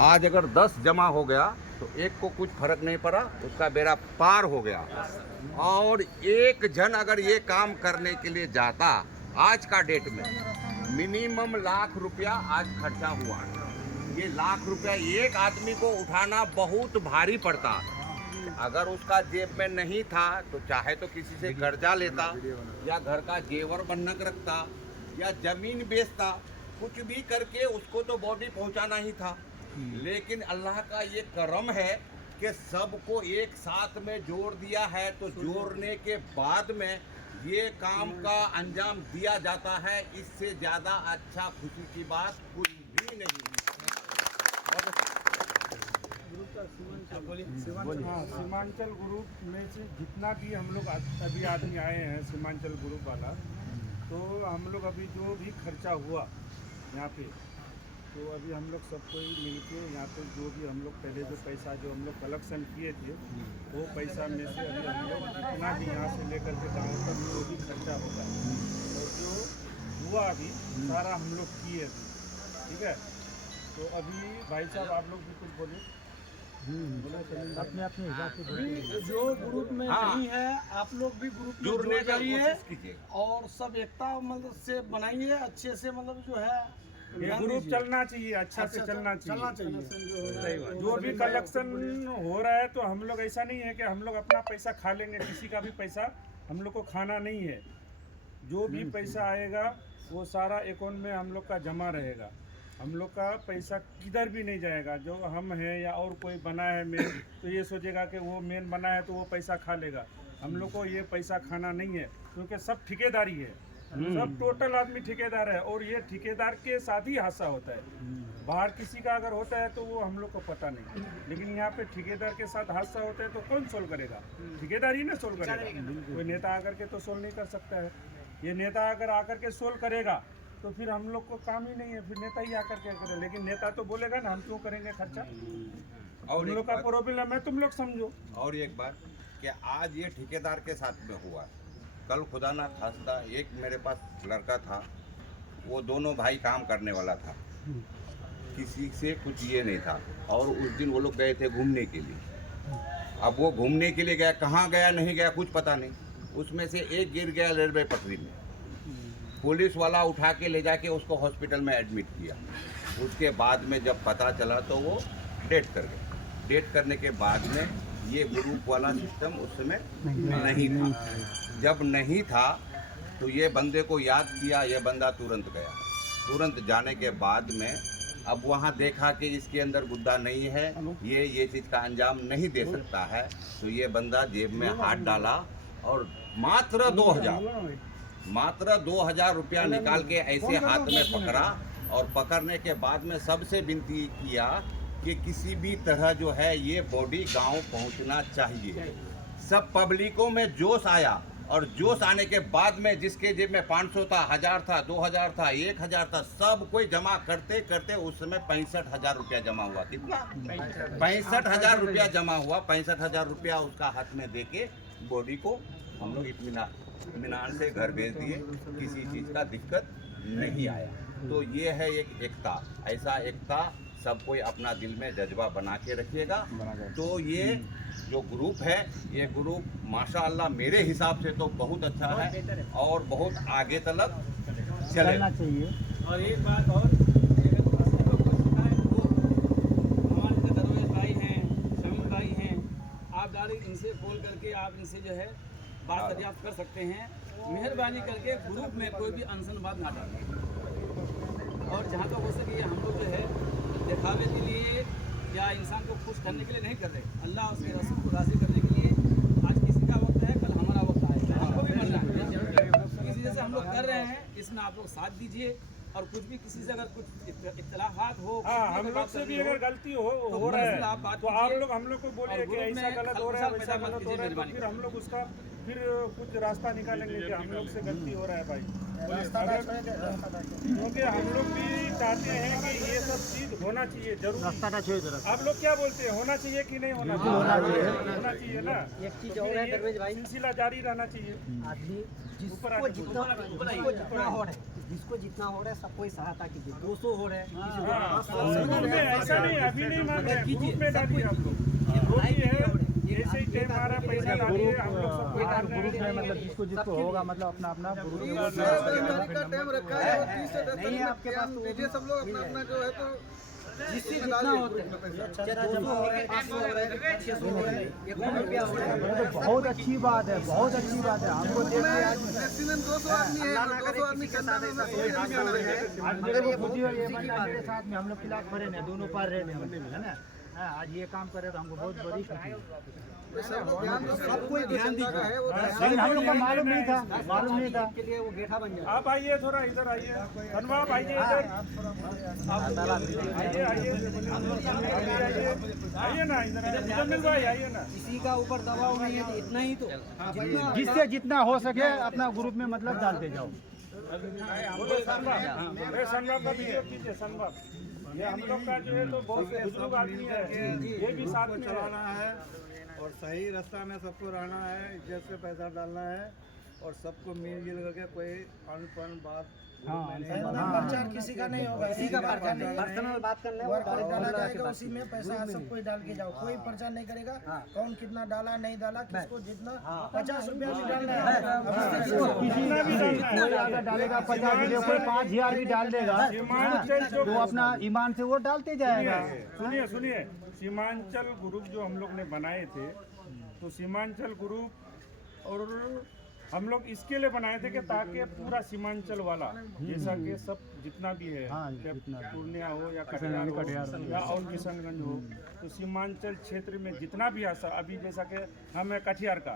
आज अगर 10 जमा हो गया तो एक को कुछ फर्क नहीं पड़ा, उसका बेड़ा पार हो गया। और एक जन अगर ये काम करने के लिए जाता, आज का डेट में मिनिमम लाख रुपया आज खर्चा हुआ। ये लाख रुपया एक आदमी को उठाना बहुत भारी पड़ता। अगर उसका जेब में नहीं था तो चाहे तो किसी से कर्जा लेता, या घर का जेवर बंधक रखता, या जमीन बेचता, कुछ भी करके उसको तो बॉडी पहुंचाना ही था। लेकिन अल्लाह का ये करम है कि सबको एक साथ में जोड़ दिया है। तो जोड़ने के बाद में ये काम का अंजाम दिया जाता है। इससे ज़्यादा अच्छा खुशी की बात कुछ भी नहीं। सीमांचल ग्रुप में से जितना भी हम लोग अभी आदमी आए हैं सीमांचल ग्रुप वाला, तो हम लोग अभी जो भी खर्चा हुआ यहाँ पे, तो अभी हम लोग सब कोई मिलके यहाँ पे जो भी हम लोग पहले जो पैसा जो हम लोग कलेक्शन किए थे, वो पैसा में से अभी हम लोग जितना भी यहाँ से लेकर के गाँव तक जो भी खर्चा होगा और जो हुआ अभी सारा हम लोग किए अभी। ठीक है, तो अभी भाई साहब आप लोग भी कुछ बोले। अपने अपने हिसाब से जो ग्रुप में नहीं है आप लोग भी ग्रुप में जुड़ जाइए और सब एकता मतलब से बनाइए अच्छे से, मतलब जो है ये ग्रुप चलना चाहिए, अच्छा से चलना चाहिए। जो भी कलेक्शन हो रहा है तो हम लोग ऐसा नहीं है कि हम लोग अपना पैसा खा लेंगे, किसी का भी पैसा हम लोग को खाना नहीं है। जो भी पैसा आएगा वो सारा अकाउंट में हम लोग का जमा रहेगा। हम लोग का पैसा किधर भी नहीं जाएगा। जो हम हैं या और कोई बना है मेन, तो ये सोचेगा कि वो मेन बना है तो वो पैसा खा लेगा। हम लोग को ये पैसा खाना नहीं है, क्योंकि सब ठेकेदारी है, सब टोटल आदमी ठेकेदार है। और ये ठेकेदार के साथ ही हादसा होता है। बाहर किसी का अगर होता है तो वो हम लोग को पता नहीं, लेकिन यहाँ पे ठेकेदार के साथ हादसा होता है तो कौन सोल्व करेगा? ठेकेदार ही ना सोल्व करेगा। कोई नेता आकर के तो सोल्व नहीं कर सकता है। ये नेता अगर आकर के सोल्व करेगा तो फिर हम लोग को काम ही नहीं है, फिर नेता ही आकर के करे। लेकिन नेता तो बोलेगा ना हम क्यों करेंगे खर्चा, और हम लोग का प्रॉब्लम है, तुम लोग समझो। और एक बात कि आज ये ठेकेदार के साथ में हुआ, कल खुदा ना खास्ता एक मेरे पास लड़का था, वो दोनों भाई काम करने वाला था, किसी से कुछ ये नहीं था। और उस दिन वो लोग गए थे घूमने के लिए। अब वो घूमने के लिए गया, कहाँ गया नहीं गया कुछ पता नहीं। उसमें से एक गिर गया रेलवे पटरी में, पुलिस वाला उठा के ले जाके उसको हॉस्पिटल में एडमिट किया। उसके बाद में जब पता चला तो वो डेथ कर गए। डेथ करने के बाद में ये ग्रुप वाला सिस्टम उस समय नहीं था। जब नहीं था तो ये बंदे को याद किया, ये बंदा तुरंत गया। तुरंत जाने के बाद में अब वहाँ देखा कि इसके अंदर गुद्दा नहीं है, ये चीज़ का अंजाम नहीं दे सकता है। तो ये बंदा जेब में हाथ डाला और मात्र 2000 रुपया निकाल के ऐसे हाथ में पकड़ा। और पकड़ने के बाद में सबसे विनती किया कि किसी भी तरह जो है ये बॉडी गांव पहुंचना चाहिए। सब पब्लिकों में जोश आया, और जोश आने के बाद में जिसके जेब में 500 था, 1000 था, 2000 था, 1000 था, सब कोई जमा करते करते उस समय 65,000 रुपया जमा हुआ। कितना? 65,000 रुपया जमा हुआ। 65,000 रुपया उसका हाथ में देके बॉडी को हम लोग इत्मीनान से घर भेज दिए। किसी चीज़ का दिक्कत नहीं आया। तो ये है एक एकता। ऐसा एकता सब कोई अपना दिल में जज्बा बना के रखिएगा। तो ये जो ग्रुप है, ये ग्रुप माशाअल्लाह मेरे हिसाब से तो बहुत अच्छा है और बहुत आगे तक चलना चाहिए। और एक बात और, हमारे जो दरवेश भाई हैं, शमीम भाई हैं, आप डायरेक्ट इनसे कॉल करके आप इनसे जो है बात दरियाफ्त कर सकते हैं। मेहरबानी करके ग्रुप में कोई भी अनसन बात ना डालें। और जहाँ तक हो सके हम लोग जो है दिखावे के लिए या इंसान को खुश करने के लिए नहीं कर रहे। अल्लाह उसके रसूल को राज़ी करने के लिए आज किसी का वक्त है, कल हमारा वक्त आएगा, हमको भी बनना है। इसी जैसे हम लोग कर रहे हैं, इसमें आप लोग साथ दीजिए। और कुछ भी किसी से अगर कुछ इख्तिलाफात हो, हम लोग से भी अगर गलती हो रहा है तो आप लोग हम लोग को बोलिए कि ऐसा गलत हो रहा है, वैसा गलत हो रहा है, तो फिर हम लोग उसका फिर कुछ रास्ता निकालेंगे कि हम लोग से गलती हो रहा है भाई। क्योंकि हम लोग भी चाहते हैं कि ये सब चीज होना चाहिए जरूर। आप लोग क्या बोलते हैं, होना चाहिए कि नहीं होना चाहिए? होना चाहिए ना। एक चीज और है दरवेश भाई, सिलसिला जारी रहना चाहिए। आदमी ऊपर जितना हो रहा है जिसको जितना हो रहा है सबको ही सहायता कीजिए। 200 हो रहा है, किसी को हाँ, 500 ग्रुप में ऐसा नहीं, अभी नहीं मांग रहे, ग्रुप में डालिए आप लोग। जो भी है जैसे ही टाइम आ रहा है पैसा डालिए, हम लोग सबको डाल रहे ग्रुप में हैं। मतलब जिसको जिसको होगा मतलब अपना अपना ग्रुप में टाइम रखा है और 30 से 10 नहीं है आपके पास तो दीजिए सब लोग अपना अपना जो है तो जिससे जितना होता है, चाहे 200 हो रहा है, 500 हो रहा है, 600 हो रहा है, 1 रुपया हो रहा है, तो बहुत अच्छी बात है, बहुत अच्छी बात है। हमको देख के आज मैक्सिमम 200 आदमी है, 200 आदमी के अंदर में आज मेरे को खुशी हो रही है, मेरे साथ में हम लोग क्लास पढ़े हैं, दोनों पार रहे हैं, है ना। हाँ, आज ये काम करे तो हमको बहुत बड़ी खुशी है। सबको ध्यान दीजिए। लेकिन हम लोग को मालूम नहीं था, मालूम नहीं था। के लिए वो गेठा बन जाए। आप आइए थोड़ा इधर आइए, धनबाद आइए इधर, आइए आइए ना इधर, मुजम्मिल भाई आइए ना। किसी का ऊपर दबाव नहीं है, इतना ही तो जिससे जितना हो सके अपना ग्रुप में मतलब डालते जाओ। सनबाब का वीडियो कीजिए, सनबाब ये हम लोग का जो है तो बहुत बुजुर्ग आदमी है, ये भी साथ में चलाना है और सही रास्ता में सबको रहना है, इज्जत से पैसा डालना है और सबको मिलजुल करके कोई अनपन बात प्रचार किसी का नहीं होगा, किसी का प्रचार नहीं, पर्सनल बात करने वो डाला जाएगा, उसी में पैसा सब कोई डाल के जाओ, कोई प्रचार नहीं करेगा कौन कितना डाला नहीं डाला, किसको जितना 50 रुपया भी डालना है, किसी भी अगर डालेगा 50 रुपये, कोई 5000 भी डाल देगा तो अपना ईमान से वो डालते जाएगा। सुनिए सुनिए, सीमांचल ग्रुप जो हम लोग ने बनाए थे, तो सीमांचल ग्रुप और हम लोग इसके लिए बनाए थे कि ताकि पूरा सीमांचल वाला जैसा कि सब जितना भी है, चाहे पूर्णिया हो या कटिहार हो या और किशनगंज हो, तो सीमांचल क्षेत्र में जितना भी ऐसा अभी जैसा कि हम है कटिहार का,